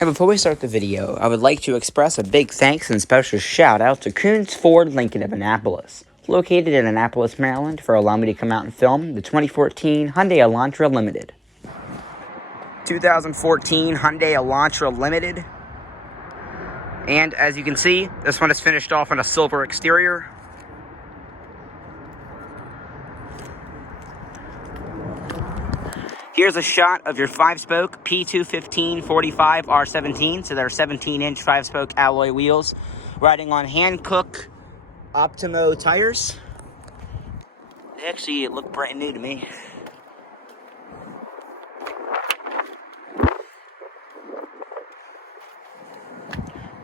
And before we start the video, I would like to express a big thanks and special shout out to Coons Ford Lincoln of Annapolis, located in Annapolis, Maryland, for allowing me to come out and film the 2014 Hyundai Elantra Limited. 2014 Hyundai Elantra Limited. And as you can see, this one is finished off on a silver exterior. Here's a shot of your 5-spoke P215 45 R17. So they're 17-inch 5-spoke alloy wheels, riding on Hankook Optimo tires. They actually look brand new to me.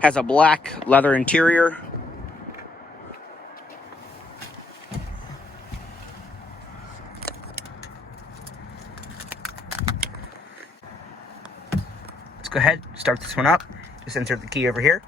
Has a black leather interior. Let's go ahead, start this one up. Just insert the key over here.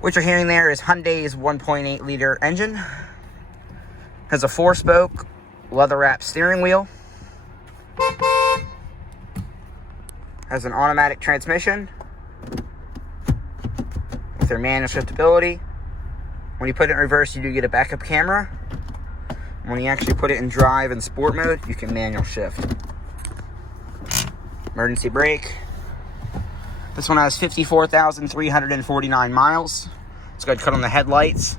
What you're hearing there is Hyundai's 1.8 liter engine. Has a 4-spoke leather wrapped steering wheel. Has an automatic transmission with their manual shiftability. When you put it in reverse, you do get a backup camera. When you actually put it in drive and sport mode, you can manual shift. Emergency brake. This one has 54,349 miles. Let's go ahead and cut on the headlights,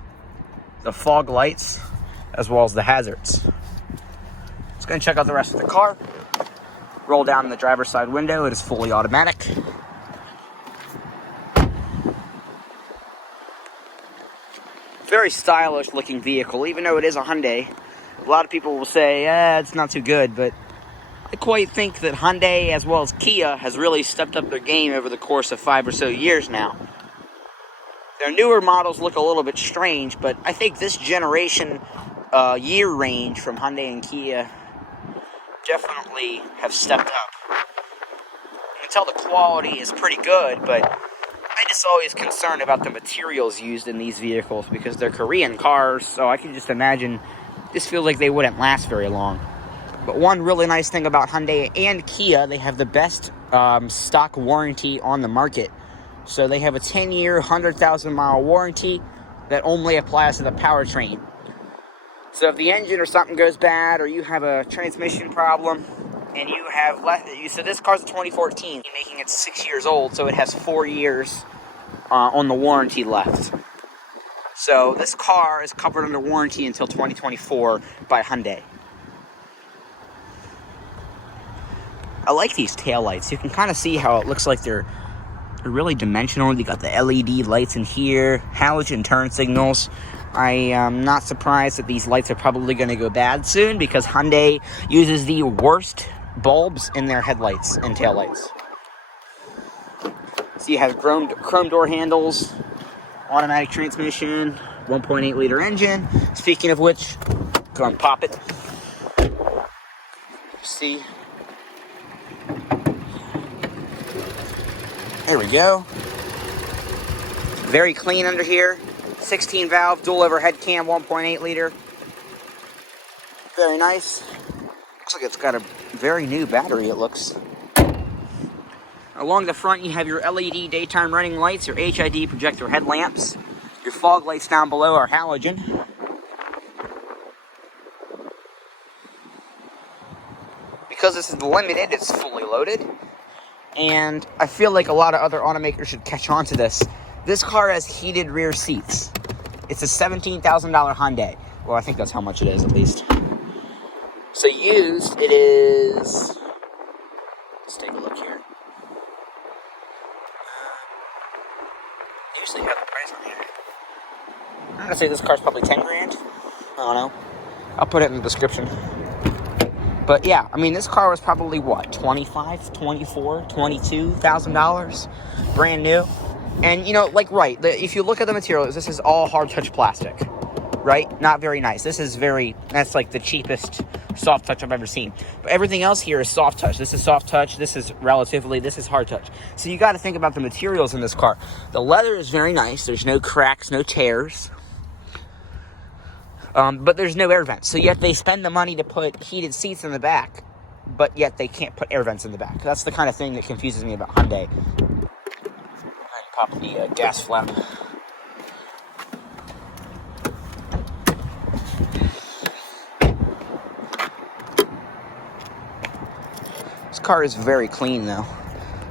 the fog lights, as well as the hazards. Let's go and check out the rest of the car. Roll down the driver's side window. It is fully automatic. Very stylish looking vehicle, even though it is a Hyundai. A lot of people will say, it's not too good, but I quite think that Hyundai, as well as Kia, has really stepped up their game over the course of 5 or so years now. Their newer models look a little bit strange, but I think this generation year range from Hyundai and Kia definitely have stepped up. You can tell the quality is pretty good, but I'm just always concerned about the materials used in these vehicles because they're Korean cars, so I can just imagine this feels like they wouldn't last very long. But one really nice thing about Hyundai and Kia, they have the best stock warranty on the market. So they have a 10-year, 100,000-mile warranty that only applies to the powertrain. So if the engine or something goes bad, or you have a transmission problem, and you have so this car's a 2014, making it 6 years old, so it has 4 years on the warranty left. So this car is covered under warranty until 2024 by Hyundai. I like these taillights. You can kind of see how it looks like they're really dimensional. You got the LED lights in here, halogen turn signals. I am not surprised that these lights are probably going to go bad soon because Hyundai uses the worst bulbs in their headlights and taillights. So you have chrome door handles, automatic transmission, 1.8 liter engine. Speaking of which, go and pop it. See? There we go. Very clean under here. 16 valve, dual overhead cam, 1.8 liter. Very nice. Looks like it's got a very new battery, it looks. Along the front, you have your LED daytime running lights, your HID projector headlamps. Your fog lights down below are halogen. Because this is limited, it's fully loaded. And I feel like a lot of other automakers should catch on to this. This car has heated rear seats. It's a $17,000 Hyundai. Well, I think that's how much it is, at least. So used, it is... Let's take a look here. Usually have the price on here. I'm gonna say this car's probably 10 grand. I don't know. I'll put it in the description. But yeah, I mean, this car was probably what, $25,000, $24,000, $22,000, brand new. And you know, like, right, if you look at the materials, this is all hard touch plastic, right? Not very nice. That's like the cheapest soft touch I've ever seen. But everything else here is soft touch. This is soft touch. This is hard touch. So you got to think about the materials in this car. The leather is very nice. There's no cracks, no tears. But there's no air vents. So yet they spend the money to put heated seats in the back, but yet they can't put air vents in the back. That's the kind of thing that confuses me about Hyundai. And pop the gas flap. This car is very clean though.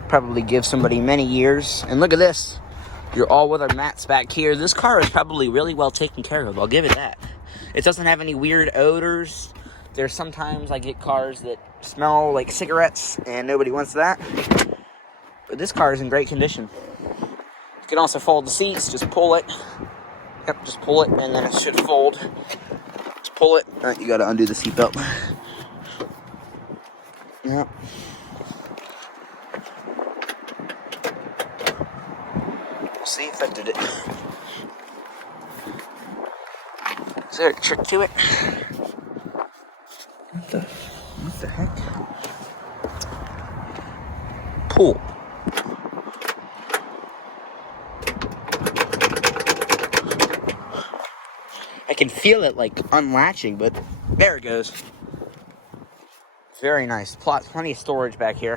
Probably give somebody many years. And look at this. Your all-weather mats back here. This car is probably really well taken care of. I'll give it that. It doesn't have any weird odors. There's sometimes I get cars that smell like cigarettes, and nobody wants that. But this car is in great condition. You can also fold the seats. Just pull it. Yep, just pull it, and then it should fold. Just pull it. All right, you got to undo the seatbelt. Yep. We'll see if that did it. Is there a trick to it? What the heck? Pull. I can feel it like unlatching, but there it goes. Very nice. Plenty of storage back here.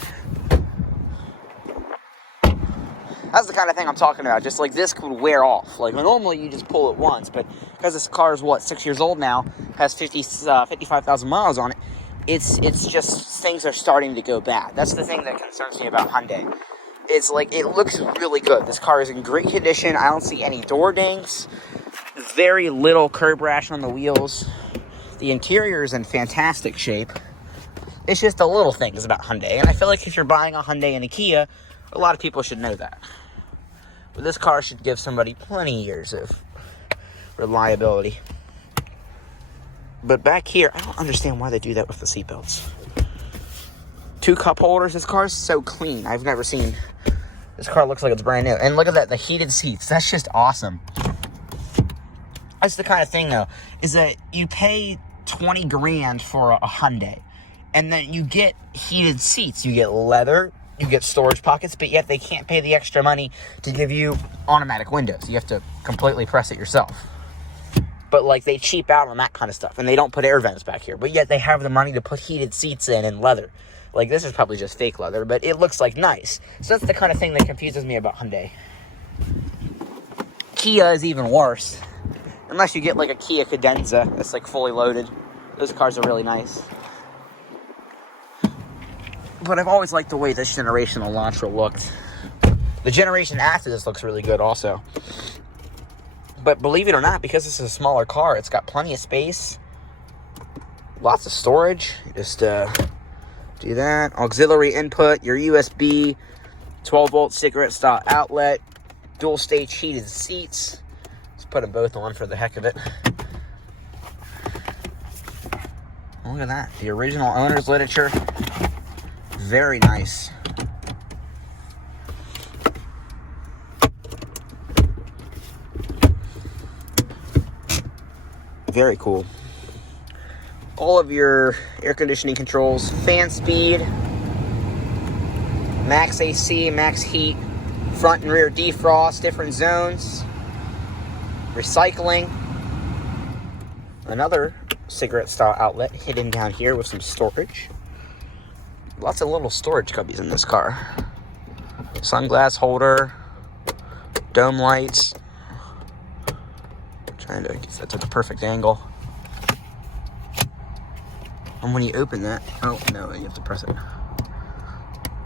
That's the kind of thing I'm talking about. Just like this could wear off. Like normally you just pull it once, but because this car is 6 years old now, has 55,000 miles on it. It's just things are starting to go bad. That's the thing that concerns me about Hyundai. It's like it looks really good. This car is in great condition. I don't see any door dings. Very little curb rash on the wheels. The interior is in fantastic shape. It's just the little things about Hyundai, and I feel like if you're buying a Hyundai and a Kia, a lot of people should know that. But this car should give somebody plenty of years of reliability. But back here, I don't understand why they do that with the seatbelts. 2 cup holders. This car is so clean. I've never seen... This car looks like it's brand new. And look at that, the heated seats. That's just awesome. That's the kind of thing, though, is that you pay $20,000 for a Hyundai. And then you get heated seats. You get leather. You get storage pockets, but yet they can't pay the extra money to give you automatic windows. You have to completely press it yourself. But, like, they cheap out on that kind of stuff, and they don't put air vents back here. But yet they have the money to put heated seats in and leather. Like, this is probably just fake leather, but it looks like nice. So that's the kind of thing that confuses me about Hyundai. Kia is even worse. Unless you get, like, a Kia Cadenza that's, like, fully loaded. Those cars are really nice. But I've always liked the way this generation Elantra looked. The generation after this looks really good also. But believe it or not, because this is a smaller car, it's got plenty of space. Lots of storage. Just do that. Auxiliary input, your USB, 12-volt cigarette style outlet, dual stage heated seats. Let's put them both on for the heck of it. Look at that. The original owner's literature. Very nice. Very cool. All of your air conditioning controls, fan speed, max AC, max heat, front and rear defrost, different zones, recycling, another cigarette style outlet hidden down here with some storage. Lots of little storage cubbies in this car. Sunglass holder, dome lights. I'm trying to get that to the perfect angle. And when you open that, oh no, you have to press it.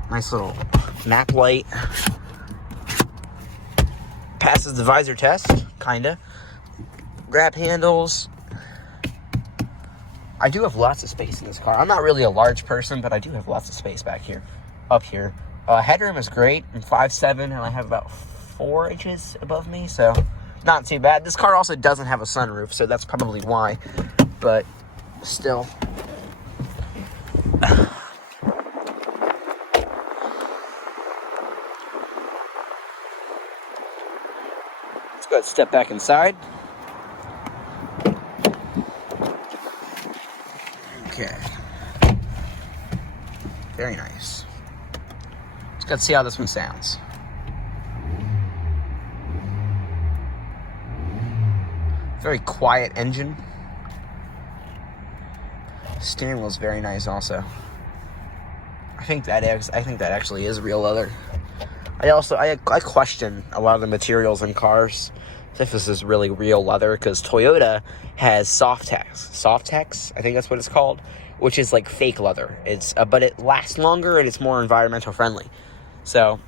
Nice little map light. Passes the visor test, kinda. Grab handles. I do have lots of space in this car. I'm not really a large person, but I do have lots of space back here, up here. Headroom is great. I'm 5'7", and I have about 4 inches above me, so not too bad. This car also doesn't have a sunroof, so that's probably why. But Still. Let's go ahead and step back inside. Okay. Very nice. Let's go see how this one sounds. Very quiet engine. Steering wheel is very nice also. I think that actually is real leather. I question a lot of the materials in cars. If this is really real leather, because Toyota has Softex, I think that's what it's called, which is like fake leather. But it lasts longer and it's more environmental friendly. So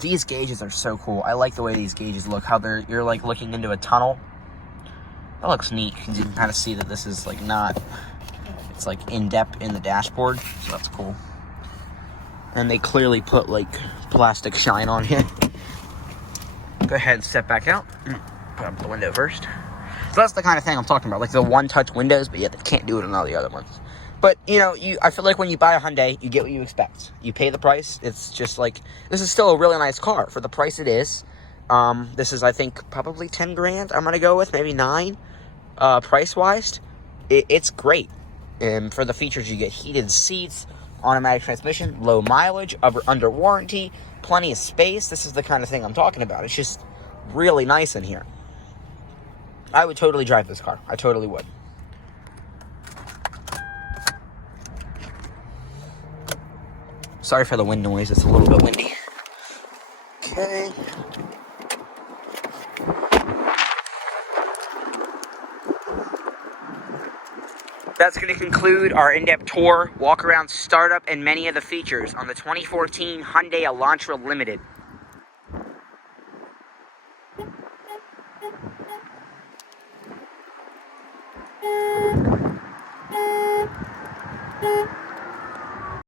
these gauges are so cool. I like the way these gauges look. You're like looking into a tunnel. That looks neat. You can kind of see that this is like not. It's like in depth in the dashboard, so that's cool. And they clearly put like plastic shine on here. Go ahead and step back out. Put up the window first. So that's the kind of thing I'm talking about, like the one-touch windows, but yeah, they can't do it on all the other ones. But I feel like when you buy a Hyundai, you get what you expect. You pay the price. It's just like, this is still a really nice car for the price it is. This is, I think, probably 10 grand. I'm gonna go with maybe 9. Price-wise, it's great. For the features, you get heated seats, automatic transmission, low mileage, under warranty, plenty of space. This is the kind of thing I'm talking about. It's just really nice in here. I would totally drive this car. I totally would. Sorry for the wind noise. It's a little bit windy. Okay. That's going to conclude our in-depth tour, walk around, startup, and many of the features on the 2014 Hyundai Elantra Limited.